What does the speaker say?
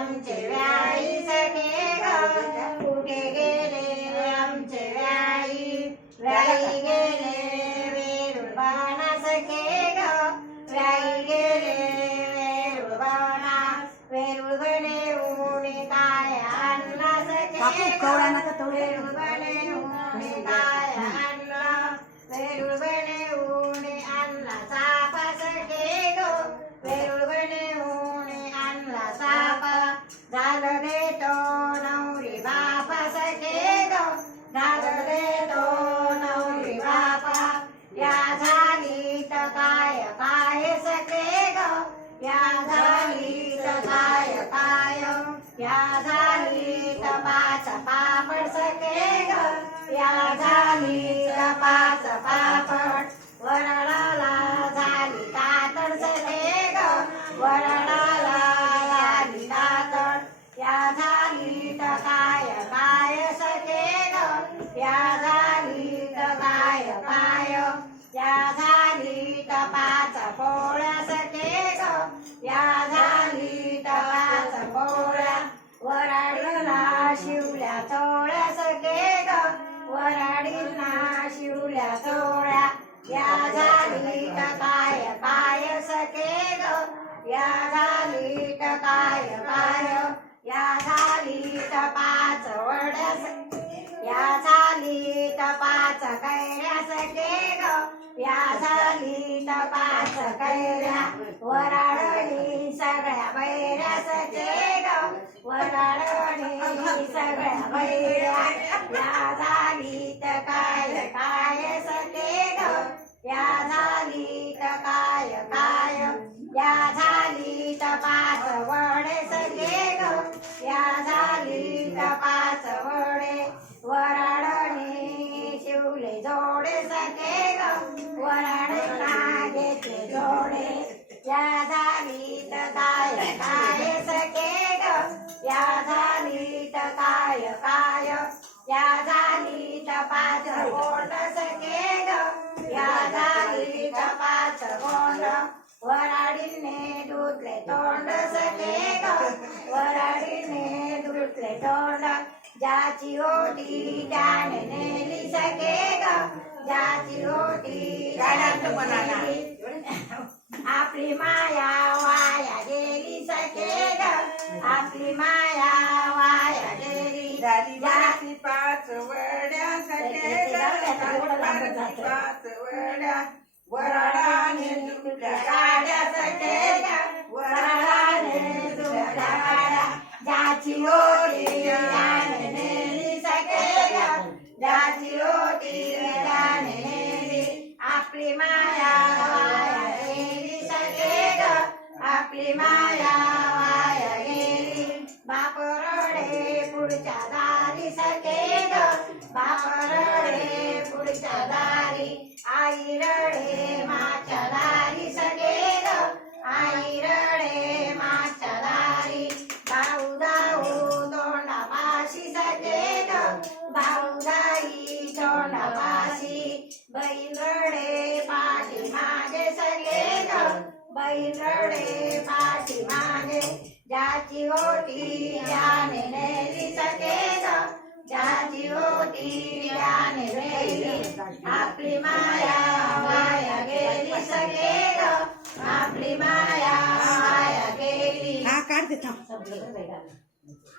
आमचे व्याई सखे ग कुठे गेले? आमचे व्याई व्याई गेले. वेरुळबाणा सखे ग व्याई गेले. वेरुळबाणा वेरुळबने उणे काय आणला सखे ग या झाली तर पाच पापड सखे ग. या झाली तर पापड. वरणाला झाली कातड सखे ग. वरणाला झाली कातड. या झाली तर काय काय सखे ग. या झाली तर काय काय या या झाली काय काय सखे ग? या झाली काय काय या झाली पाच वड्या या झाली पाच कैऱ्या सखे ग? या झाली पाच कैऱ्या? वराळणी सगळ्या बैऱ्या सखे ग? सगळ्या बैऱ्या. या वराडीने दुधले तोंड सखे ग वराडीने दुधले तोंड ज्याची होती त्याने नेली ग ज्याची होती. आपली माया वाया गेली ग आपली माया वाया गेली झाली पाच वड्या झाली पाच वड्या वराडाने आपली माया वाया गेली सखे ग आपली माया वाया गेली बाप रडे पुढच्या दारी सखे ग बाप रडे पुढच्या दारी आई रडे बैल रडे पाठी मागे ज्याची होती त्याने नेली ग ज्याची होती त्याने नेली आपली माया वाया गेली ग आपली माया वाया गेली. हा काढते